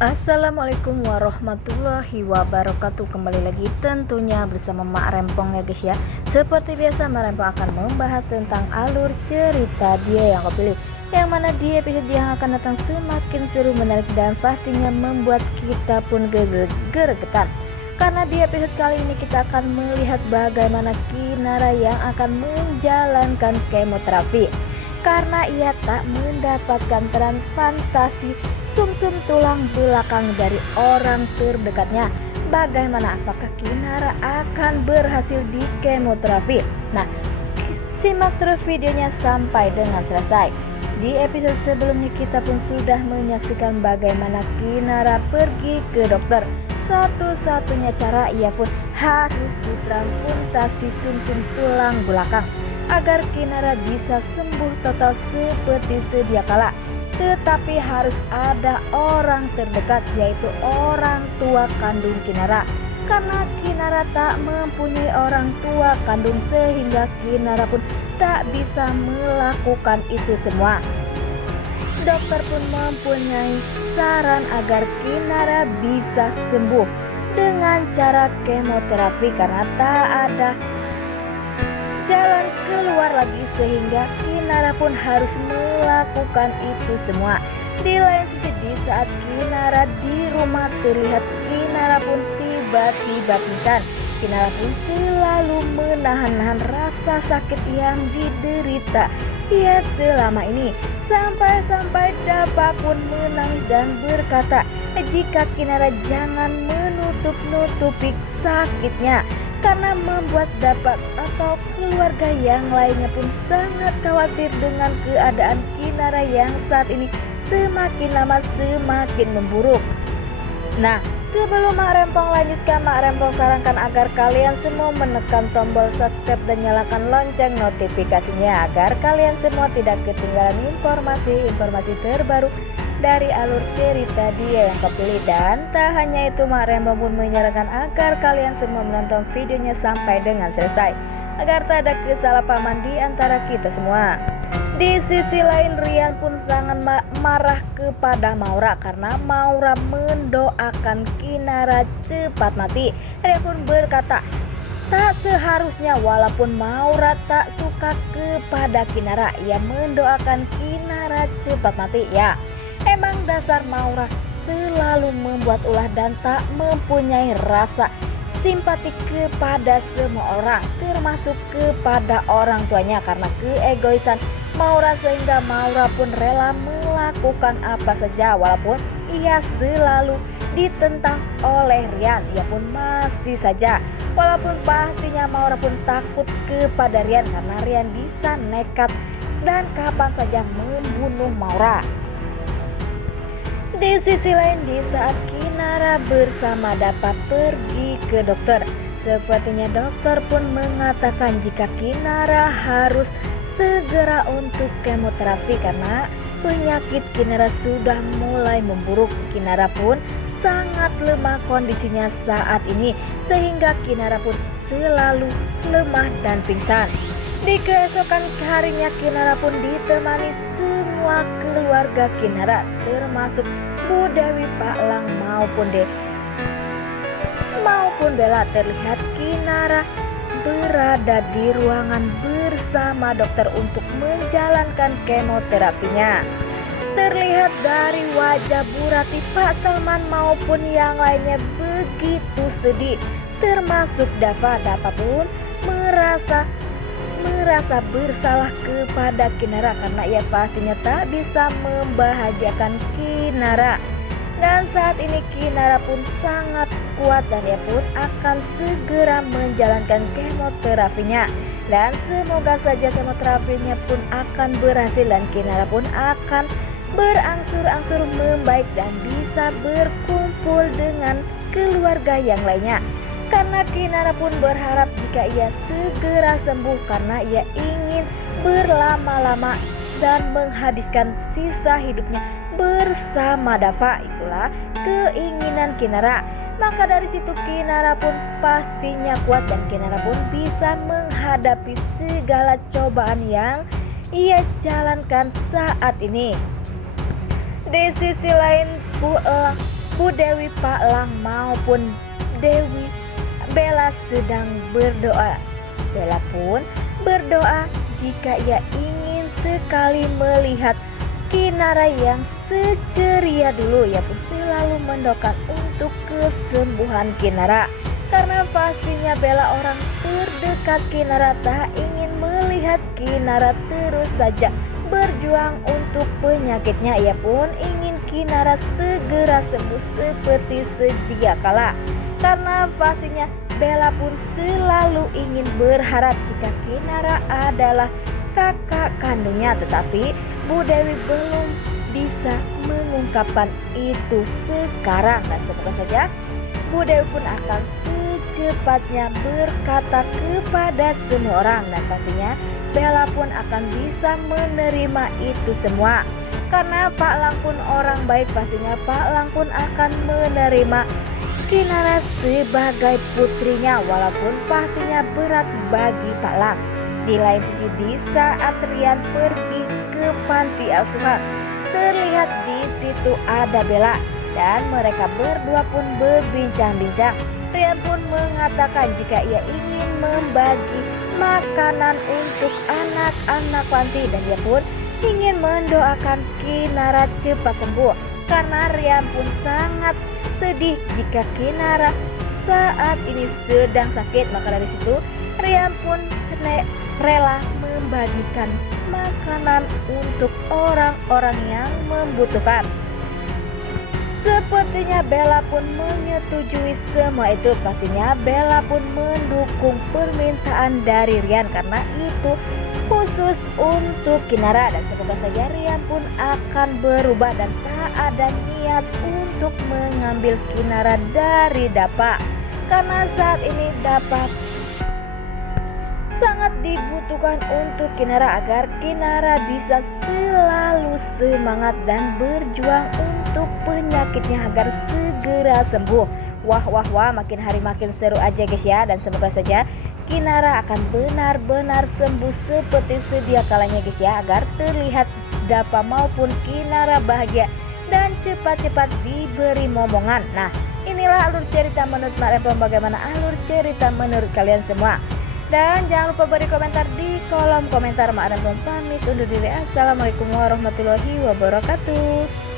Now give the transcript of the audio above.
Assalamualaikum warahmatullahi wabarakatuh. Kembali lagi tentunya bersama Mak Rempong ya guys ya. Seperti biasa Mak Rempong akan membahas tentang alur cerita dia yang kau pilih, yang mana di episode yang akan datang semakin seru, menarik dan pastinya membuat kita pun gergetan. Karena di episode kali ini kita akan melihat bagaimana Kinara yang akan menjalankan kemoterapi karena ia tak mendapatkan transplantasi sumsum tulang belakang dari orang terdekatnya. Bagaimana, apakah Kinara akan berhasil di kemoterapi? Nah, simak terus videonya sampai dengan selesai. Di episode sebelumnya kita pun sudah menyaksikan bagaimana Kinara pergi ke dokter. Satu-satunya cara ia pun harus ditransplantasi sumsum tulang belakang agar Kinara bisa sembuh total seperti sedia kala. Tetapi harus ada orang terdekat, yaitu orang tua kandung Kinara. Karena Kinara tak mempunyai orang tua kandung sehingga Kinara pun tak bisa melakukan itu semua. Dokter pun mempunyai saran agar Kinara bisa sembuh dengan cara kemoterapi karena tak ada jalan keluar lagi, sehingga Kinara pun harus melakukan itu semua. Di lain sisi, di saat Kinara di rumah, terlihat Kinara pun tiba-tiba pingsan. Kinara pun selalu menahan-nahan rasa sakit yang diderita ia selama ini, sampai-sampai Dava pun menangis dan berkata jika Kinara jangan menutup-nutupi sakitnya, karena membuat Dava atau keluarga yang lainnya pun sangat khawatir dengan keadaan Kinara yang saat ini semakin lama semakin memburuk. Nah, sebelum Mak Rempong lanjutkan, Mak Rempong sarankan agar kalian semua menekan tombol subscribe dan nyalakan lonceng notifikasinya agar kalian semua tidak ketinggalan informasi terbaru dari alur cerita dia yang kepilih. Dan tak hanya itu, Mak Rempong pun menyarankan agar kalian semua menonton videonya sampai dengan selesai agar tak ada kesalahpahaman di antara kita semua. Di sisi lain, Rian pun sangat marah kepada Maura karena Maura mendoakan Kinara cepat mati. Rian pun berkata tak seharusnya, walaupun Maura tak suka kepada Kinara, ia mendoakan Kinara cepat mati. Ya, emang dasar Maura selalu membuat ulah dan tak mempunyai rasa simpati kepada semua orang, termasuk kepada orang tuanya karena keegoisan Maura, sehingga Maura pun rela melakukan apa saja walaupun ia selalu ditentang oleh Rian. Ia pun masih saja, walaupun pastinya Maura pun takut kepada Rian karena Rian bisa nekat dan kapan saja membunuh Maura. Di sisi lain, di saat Kinara bersama Dava pergi ke dokter, sepertinya dokter pun mengatakan jika Kinara harus segera untuk kemoterapi karena penyakit Kinara sudah mulai memburuk. Kinara pun sangat lemah kondisinya saat ini, sehingga Kinara pun selalu lemah dan pingsan. Di keesokan harinya, Kinara pun ditemani semua keluarga Kinara, termasuk Bu Dewi, Pak Lang maupun Bella. Terlihat Kinara berada di ruangan bersama dokter untuk menjalankan kemoterapinya. Terlihat dari wajah Bu Rati, Pak Salman maupun yang lainnya begitu sedih, termasuk Dava. Dava pun merasa bersalah kepada Kinara karena ia pastinya tak bisa membahagiakan Kinara. Dan saat ini Kinara pun sangat kuat dan ia pun akan segera menjalankan kemoterapinya. Dan semoga saja kemoterapinya pun akan berhasil dan Kinara pun akan berangsur-angsur membaik dan bisa berkumpul dengan keluarga yang lainnya. Karena Kinara pun berharap jika ia segera sembuh karena ia ingin berlama-lama dan menghabiskan sisa hidupnya bersama Dava. Itulah keinginan Kinara. Maka dari situ Kinara pun pastinya kuat dan Kinara pun bisa menghadapi segala cobaan yang ia jalankan saat ini. Di sisi lain, Bu Dewi Pak Lang maupun Dewi Bella sedang berdoa. Bella pun berdoa jika ia ingin sekali melihat Kinara yang seceria dulu. Ia pun selalu mendoakan untuk kesembuhan Kinara, karena pastinya Bella orang terdekat Kinara tak ingin melihat Kinara terus saja berjuang untuk penyakitnya. Ia pun ingin Kinara segera sembuh seperti sedia kala, karena pastinya Bella pun selalu ingin berharap jika Kinara adalah kakak kandungnya. Tetapi Bu Dewi belum bisa mengungkapkan itu sekarang, dan semoga saja Bu Dewi pun akan secepatnya berkata kepada semua orang, dan pastinya Bella pun akan bisa menerima itu semua. Karena Pak Lang pun orang baik, pastinya Pak Lang pun akan menerima Kinara sebagai putrinya, walaupun pastinya berat bagi Pak Lang. Di lain sisi, di saat Rian pergi ke panti asuhan, terlihat di situ ada Bella, dan mereka berdua pun berbincang-bincang. Rian pun mengatakan jika ia ingin membagi makanan untuk anak-anak panti, dan dia pun ingin mendoakan Kinara cepat sembuh, karena Rian pun sangat sedih jika Kinara saat ini sedang sakit. Maka dari situ Rian pun rela membagikan makanan untuk orang-orang yang membutuhkan. Sepertinya Bella pun menyetujui semua itu. Pastinya Bella pun mendukung permintaan dari Rian, karena itu khusus untuk Kinara, dan semoga saja Rian pun akan berubah dan tak ada niat untuk mengambil Kinara dari Dapa, karena saat ini Dapa sangat dibutuhkan untuk Kinara agar Kinara bisa selalu semangat dan berjuang untuk penyakitnya agar segera sembuh. Wah, makin hari makin seru aja guys ya, dan semoga saja Kinara akan benar-benar sembuh seperti sedia kalanya guys ya, agar terlihat Dapa maupun Kinara bahagia dan cepat-cepat diberi momongan. Nah, inilah alur cerita menurut Mak Rempong. Bagaimana alur cerita menurut kalian semua? Dan jangan lupa beri komentar di kolom komentar. Mak Rempong pamit undur diri. Assalamualaikum warahmatullahi wabarakatuh.